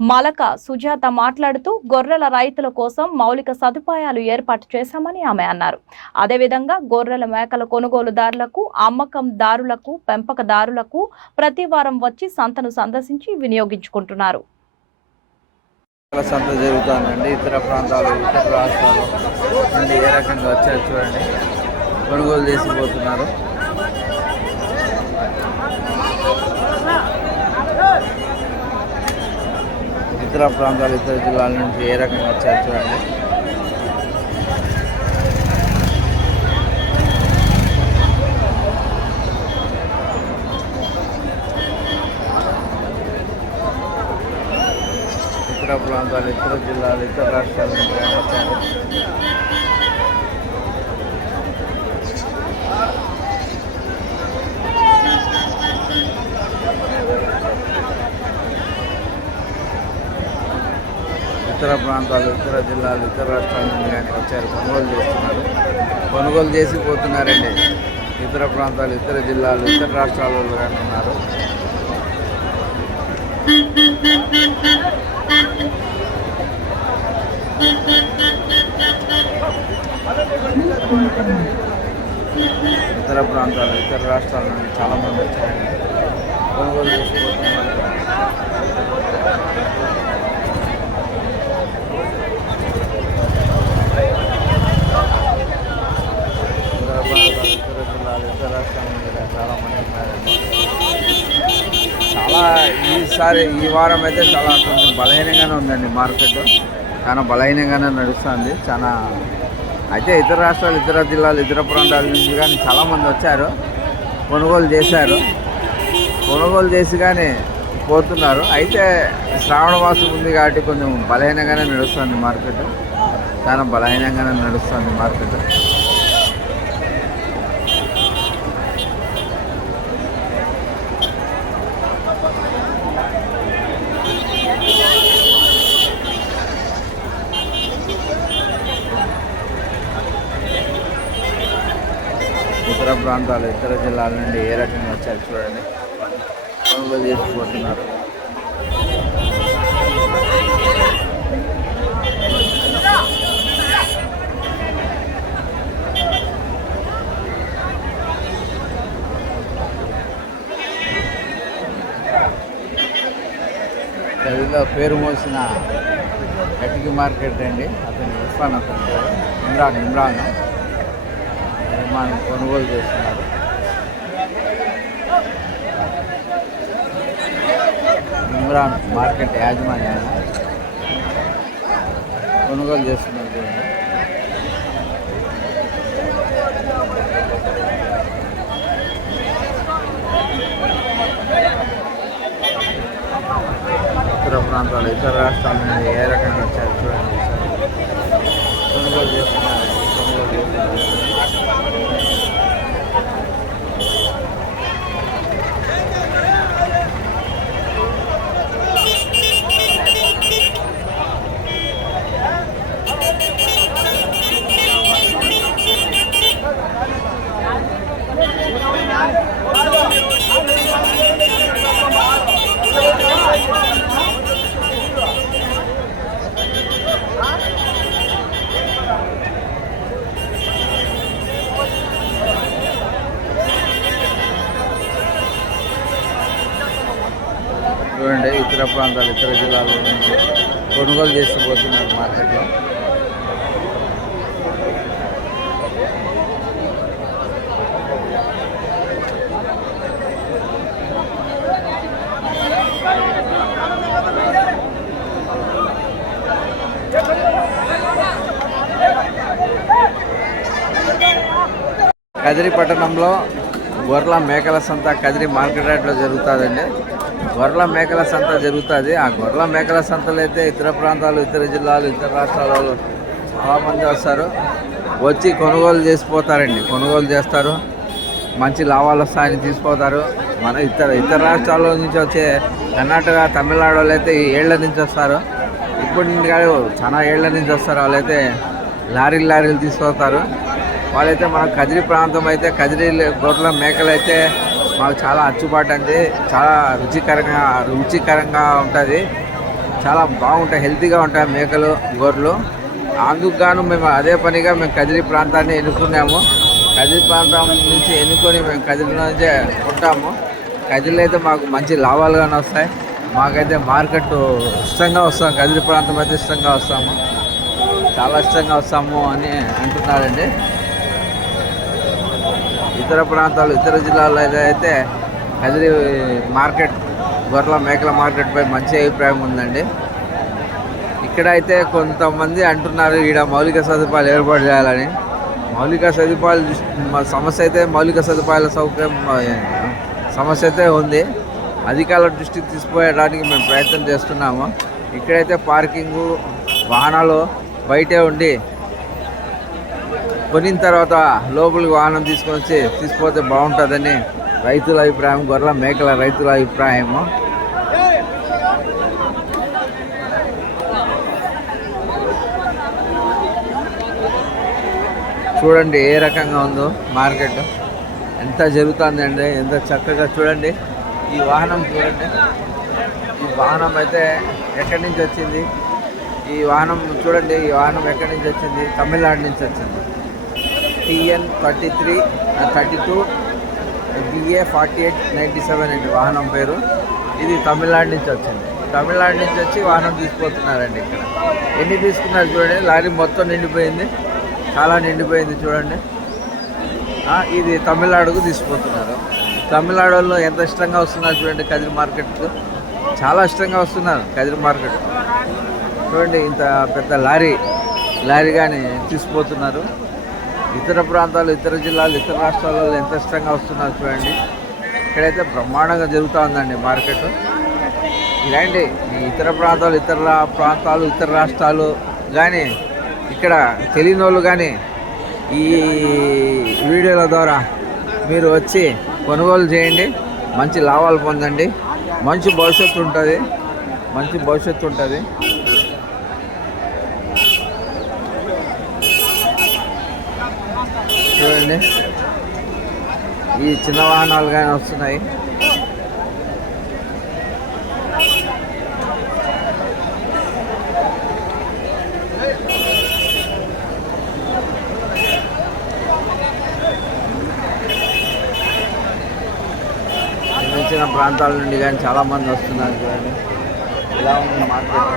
Malaka Sujatha మాట్లాడుతూ గొర్రెల రైతుల కోసం మౌలిక సదుపాయాలు ఏర్పాటు చేశామని ఆమె అన్నారు. అదేవిధంగా గొర్రెల మేకల కొనుగోలుదారులకు అమ్మకందారులకు పెంపకదారులకు ప్రతి వారం వచ్చి సంతను సందర్శించి వినియోగించుకుంటున్నారు. సంత జరుగుతుందండి. ఇతర ప్రాంతాలు ఇతర రాష్ట్రాలు నుండి ఏ రకంగా వచ్చారు చూడండి. కొనుగోలు చేసిపోతున్నారు ఇతర ప్రాంతాలు ఇతర జిల్లాల నుంచి ఏ రకంగా వచ్చారు చూడండి. ఇతర ప్రాంతాలు ఇతర జిల్లాలు ఇతర రాష్ట్రాల నుంచి వచ్చారు. ఇతర ప్రాంతాలు ఇతర జిల్లాలు ఇతర రాష్ట్రాల నుండి కానీ వచ్చారు. కొనుగోలు చేస్తున్నారు. కొనుగోలు చేసి పోతున్నారండి. ఇతర ప్రాంతాలు ఇతర జిల్లాలు ఇతర రాష్ట్రాల వాళ్ళు కానీ ఉన్నారు ఇతర ప్రాంతాలు ఇతర రాష్ట్రాల నుండి చాలా మంది వచ్చారండి కొనుగోలు చేసిపోతున్నారు ఇతర ప్రాంతాలు ఇతర జిల్లాలు ఇతర రాష్ట్రాల నుండి చాలా మంది ఉన్నారండి చాలా ఈసారి ఈ వారం అయితే చాలా కొంచెం బలహీనంగానే ఉందండి మార్కెట్. చాలా బలహీనంగానే నడుస్తుంది. చాలా అయితే ఇతర రాష్ట్రాలు ఇతర జిల్లాలు ఇతర ప్రాంతాల నుంచి కానీ చాలామంది వచ్చారు. కొనుగోలు చేశారు. కొనుగోలు చేసి కానీ పోతున్నారు. అయితే శ్రావణ మాసం ఉంది కాబట్టి కొంచెం బలహీనంగానే నడుస్తుంది మార్కెట్. చాలా బలహీనంగానే నడుస్తుంది మార్కెట్. ఇతర ప్రాంతాలు ఇతర జిల్లాల నుండి ఏ రకంగా వచ్చారు చూడండి. కొనుగోలు చేసుకుంటున్నారు చదివిలో పేరు మోసిన కటికి మార్కెట్ అండి? అతను ఇర్ఫాన్ అతను. ఇమ్రాన్ ఇమ్రాన్. నిర్మాణం కొనుగోలు చేస్తున్నారు. ఇమ్రాన్ మార్కెట్ యాజమాన్య కొనుగోలు చేస్తున్నారు ఉత్తర ఇతర ప్రాంతాలు ఇతర రాష్ట్రాల నుండి ఏ రకంగా వచ్చారు చూడండి కొనుగోలు చేస్తున్నారు. ఇతర ప్రాంతాలు ఇతర జిల్లాల నుంచి కొనుగోలు చేసిపోతున్నారు మార్కెట్లో. కదిరి పట్టణంలో గొర్రెల మేకల సంత కదిరి మార్కెట్ యార్డ్లో జరుగుతుందండి. గొర్రెల మేకల సంత జరుగుతుంది. ఆ గొర్రెల మేకల సంతలో అయితే ఇతర ప్రాంతాలు ఇతర జిల్లాలు ఇతర రాష్ట్రాల వాళ్ళు చాలామంది వస్తారు. వచ్చి కొనుగోలు చేసిపోతారండి. కొనుగోలు చేస్తారు. మంచి లాభాలు వస్తాయని తీసుకుపోతారు. మన ఇతర ఇతర రాష్ట్రాల నుంచి వచ్చే కర్ణాటక తమిళనాడు వాళ్ళు అయితే ఈ ఏళ్ళ నుంచి వస్తారు. ఇప్పుడు నుండి కాదు చాలా ఏళ్ళ నుంచి వస్తారు. వాళ్ళైతే లారీలు లారీలు తీసుకొస్తారు వాళ్ళైతే మన కదిరి ప్రాంతం అయితే కదిరి గొర్రెల మేకలు అయితే మాకు చాలా అచ్చుబాటు అండి చాలా రుచికరంగా రుచికరంగా ఉంటుంది. చాలా బాగుంటాయి హెల్తీగా ఉంటాయి మేకలు గొర్రెలు. అందుకు గాను మేము అదే పనిగా మేము కదిరి ప్రాంతాన్ని ఎన్నుకున్నాము. కదిరి ప్రాంతం నుంచి ఎన్నుకొని మేము కదిరి నుంచే ఉంటాము. కదిరిలో అయితే మాకు మంచి లాభాలు కానీ వస్తాయి. మాకైతే మార్కెట్ ఇష్టంగా వస్తాం కదిరి ప్రాంతం అయితే ఇష్టంగా వస్తాము. చాలా ఇష్టంగా వస్తాము అని అంటున్నారండి. ఇతర ప్రాంతాలు ఇతర జిల్లాల్లో అయితే అయితే కదిరి మార్కెట్ గొర్రెల మేకల మార్కెట్పై మంచి అభిప్రాయం ఉందండి. ఇక్కడ అయితే కొంతమంది అంటున్నారు ఈడ మౌలిక సదుపాయాలు ఏర్పాటు చేయాలని. మౌలిక సదుపాయాలు సమస్య అయితే మౌలిక సదుపాయాల సౌకర్యం సమస్య అయితే ఉంది. అధికారుల దృష్టికి తీసుకుపోయడానికి మేము ప్రయత్నం చేస్తున్నాము. ఇక్కడైతే పార్కింగు వాహనాలు బయటే ఉండి కొనిన తర్వాత లోపలికి వాహనం తీసుకొని వచ్చి తీసుకుపోతే బాగుంటుందని రైతుల అభిప్రాయం గొర్రెల మేకల రైతుల అభిప్రాయము చూడండి ఏ రకంగా ఉందో మార్కెట్. ఎంత జరుగుతుందండి ఎంత చక్కగా చూడండి. ఈ వాహనం చూడండి. ఈ వాహనం అయితే ఎక్కడి నుంచి వచ్చింది? ఈ వాహనం చూడండి ఈ వాహనం ఎక్కడి నుంచి వచ్చింది? తమిళనాడు నుంచి వచ్చింది. TN thirty three thirty two BA forty eight ninety seven అండి వాహనం పేరు. ఇది తమిళనాడు నుంచి వచ్చింది. తమిళనాడు నుంచి వచ్చి వాహనం తీసుకుపోతున్నారండి ఇక్కడ. ఎన్ని తీసుకున్నారు చూడండి. లారీ మొత్తం నిండిపోయింది. చాలా నిండిపోయింది చూడండి. ఇది తమిళనాడుకు తీసుకుపోతున్నారు. తమిళనాడు వాళ్ళు ఎంత ఇష్టంగా వస్తున్నారు చూడండి కదిరి మార్కెట్కు. చాలా ఇష్టంగా వస్తున్నారు కదిరి మార్కెట్. చూడండి ఇంత పెద్ద లారీ లారీ కానీ తీసుకుపోతున్నారు. ఇతర ప్రాంతాలు ఇతర జిల్లాలు ఇతర రాష్ట్రాలలో ఎంత ఇష్టంగా వస్తున్నారు చూడండి. ఇక్కడైతే బ్రహ్మాండంగా జరుగుతూ ఉందండి మార్కెట్. ఇలాంటి ఇతర ప్రాంతాలు ఇతర రా- ప్రాంతాలు ఇతర రాష్ట్రాలు కానీ ఇక్కడ తెలియని వాళ్ళు కానీ ఈ వీడియోల ద్వారా మీరు వచ్చి కొనుగోలు చేయండి. మంచి లాభాలు పొందండి. మంచి భవిష్యత్తు ఉంటుంది. మంచి భవిష్యత్తు ఉంటుంది. చూడండి. ఈ చిన్న వాహనాలు కానీ వస్తున్నాయి. చిన్న చిన్న ప్రాంతాల నుండి కానీ చాలా మంది వస్తున్నారు చూడండి. ఇలా ఉంది మార్కెట్?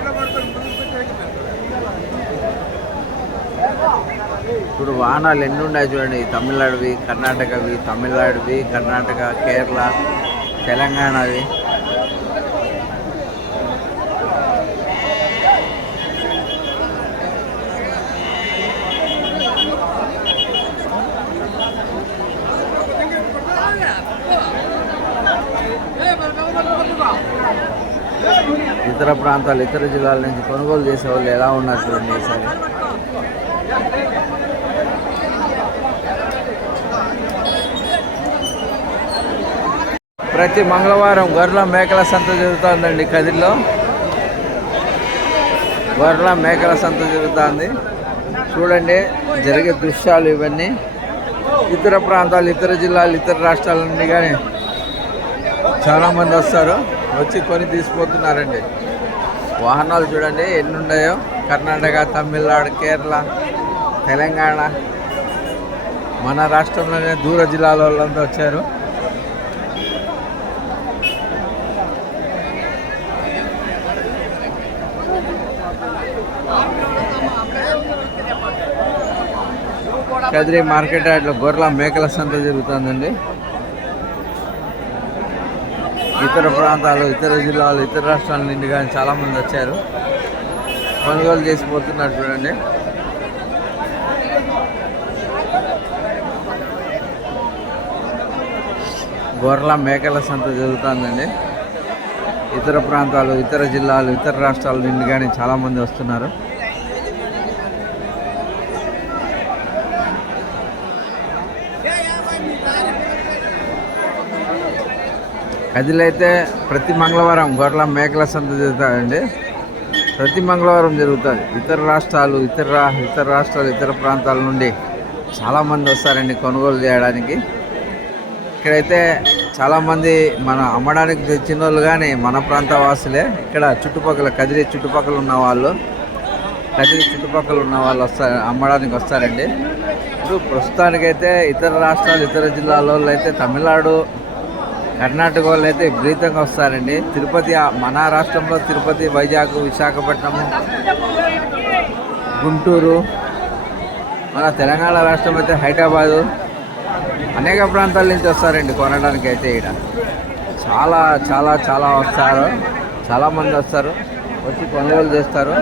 ఇప్పుడు వాహనాలు ఎన్ని ఉన్నాయి చూడండి. తమిళనాడువి కర్ణాటకవి తమిళనాడువి కర్ణాటక కేరళ తెలంగాణవి ఇతర ప్రాంతాలు ఇతర జిల్లాల నుంచి కొనుగోలు చేసే వాళ్ళు ఎలా ఉన్నారు చూడండి ఈసారి? ప్రతి మంగళవారం గొర్రెల మేకల సంత జరుగుతుందండి కదిరిలో. గొర్రెల మేకల సంత జరుగుతుంది. చూడండి జరిగే దృశ్యాలు ఇవన్నీ. ఇతర ప్రాంతాలు ఇతర జిల్లాలు ఇతర రాష్ట్రాల నుండి కానీ చాలామంది వస్తారు. వచ్చి కొని తీసిపోతున్నారండి. వాహనాలు చూడండి ఎన్ని ఉన్నాయో కర్ణాటక తమిళనాడు కేరళ తెలంగాణ. మన రాష్ట్రంలోనే దూర జిల్లాల వాళ్ళంతా వచ్చారు. కదిరి మార్కెట్ అట్లా గొర్రెల మేకల సంత జరుగుతుందండి. ఇతర ప్రాంతాలు ఇతర జిల్లాలు ఇతర రాష్ట్రాల నుండి కానీ చాలామంది వచ్చారు. కొనుగోలు చేసిపోతున్నారు చూడండి. గొర్రెల మేకల సంత జరుగుతుందండి. ఇతర ప్రాంతాలు ఇతర జిల్లాలు ఇతర రాష్ట్రాల నుండి కానీ చాలామంది వస్తున్నారు. కదిలో అయితే ప్రతి మంగళవారం గొర్రెల మేకల సంత జరుగుతుందండి ప్రతి మంగళవారం జరుగుతుంది. ఇతర రాష్ట్రాలు ఇతర రా- ఇతర రాష్ట్రాలు ఇతర ప్రాంతాల నుండి చాలామంది వస్తారండి కొనుగోలు చేయడానికి. ఇక్కడైతే చాలామంది మన అమ్మడానికి తెచ్చిన వాళ్ళు కానీ మన ప్రాంత వాసులే. ఇక్కడ చుట్టుపక్కల కదిరి చుట్టుపక్కల ఉన్న వాళ్ళు కదిరి చుట్టుపక్కల ఉన్న వాళ్ళు వస్తారు అమ్మడానికి వస్తారండి. ఇప్పుడు ప్రస్తుతానికైతే ఇతర రాష్ట్రాలు ఇతర జిల్లాల వాళ్ళు అయితే తమిళనాడు కర్ణాటక వాళ్ళు అయితే విపరీతంగా వస్తారండి. తిరుపతి మన రాష్ట్రంలో తిరుపతి వైజాగ్ విశాఖపట్నము గుంటూరు మన తెలంగాణ రాష్ట్రం అయితే హైదరాబాదు అనేక ప్రాంతాల నుంచి వస్తారండి కొనడానికి అయితే ఇక్కడ చాలా చాలా చాలా వస్తారు. చాలామంది వస్తారు. వచ్చి కొనుగోలు చేస్తారు.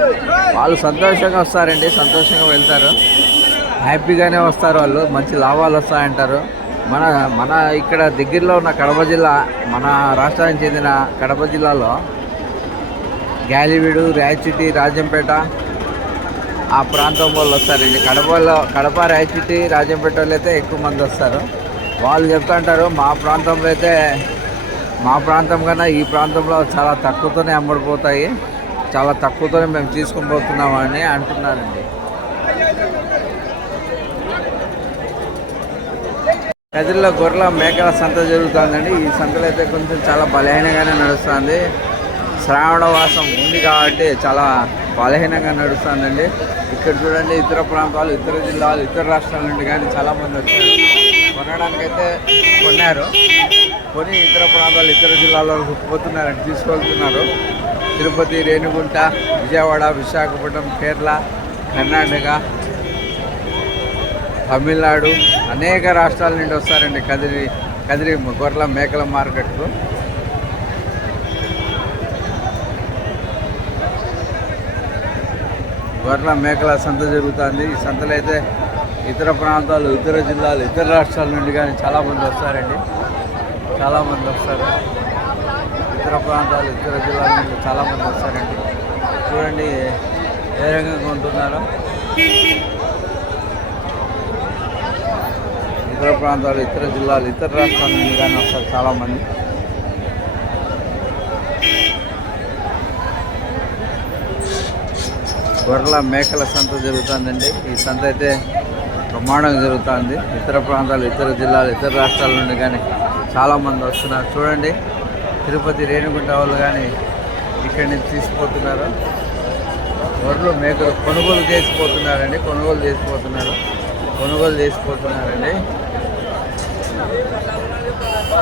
వాళ్ళు సంతోషంగా వస్తారండి. సంతోషంగా వెళ్తారు. హ్యాపీగానే వస్తారు వాళ్ళు. మంచి లాభాలు వస్తాయంటారు. మన మన ఇక్కడ దగ్గరలో ఉన్న కడప జిల్లా మన రాష్ట్రానికి చెందిన కడప జిల్లాలో గాలివీడు రాయచిటి రాజంపేట ఆ ప్రాంతం వాళ్ళు వస్తారండి. కడపలో కడప రాయచిటి రాజంపేట వాళ్ళు అయితే ఎక్కువ మంది వస్తారు. వాళ్ళు చెప్తుంటారు మా ప్రాంతంలో అయితే మా ప్రాంతం కన్నా ఈ ప్రాంతంలో చాలా తక్కువతోనే అమ్ముడుపోతాయి. చాలా తక్కువతోనే మేము తీసుకొని పోతున్నామని అంటున్నారండి. కదిరిలో గొర్రెల మేకల సంత జరుగుతుందండి. ఈ సంతలో అయితే కొంచెం చాలా బలహీనంగానే నడుస్తుంది. శ్రావణ వాసం ఉంది కాబట్టి చాలా బలహీనంగా నడుస్తుందండి. ఇక్కడ చూడండి ఇతర ప్రాంతాలు ఇతర జిల్లాలు ఇతర రాష్ట్రాల నుండి కానీ చాలామంది వచ్చారు. కొనడానికైతే కొన్నారు. కొని ఇతర ప్రాంతాలు ఇతర జిల్లాలో పోతున్నారండి తీసుకెళ్తున్నారు తిరుపతి రేణిగుంట విజయవాడ విశాఖపట్నం కేరళ కర్ణాటక తమిళనాడు అనేక రాష్ట్రాల నుండి వస్తారండి కదిరి కదిరి గొర్రెల మేకల మార్కెట్కు. గొర్రెల మేకల సంత జరుగుతుంది. ఈ సంతలో అయితే ఇతర ప్రాంతాలు ఇతర జిల్లాలు ఇతర రాష్ట్రాల నుండి కానీ చాలామంది వస్తారండి. చాలామంది వస్తారు. ఇతర ప్రాంతాలు ఇతర జిల్లాల నుండి చాలామంది వస్తారండి. చూడండి ఏ రకంగా ఉంటున్నారో ఇతర ప్రాంతాలు ఇతర జిల్లాలు ఇతర రాష్ట్రాల నుండి కానీ వస్తారు చాలామంది. గొర్రెల మేకల సంత జరుగుతుందండి. ఈ సంత అయితే బ్రహ్మాండంగా జరుగుతుంది. ఇతర ప్రాంతాలు ఇతర జిల్లాలు ఇతర రాష్ట్రాల నుండి కానీ చాలామంది వస్తున్నారు. చూడండి తిరుపతి రేణుగుంట వాళ్ళు కానీ ఇక్కడి నుంచి తీసుకుపోతున్నారు. గొర్రెలు మేకలు కొనుగోలు చేసిపోతున్నారండి కొనుగోలు చేసిపోతున్నారు. కొనుగోలు చేసిపోతున్నారండి.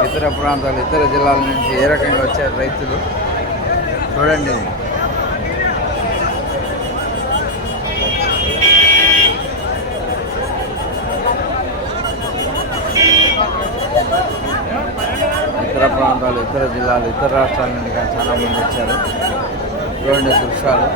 ఇతర ప్రాంతాలు ఇతర జిల్లాల నుంచి ఏ రకంగా వచ్చారు రైతులు? చూడండి. ఇతర ప్రాంతాలు ఇతర జిల్లాలు ఇతర రాష్ట్రాల నుండి కానీ చాలామంది వచ్చారు. చూడండి దృశ్యాలు.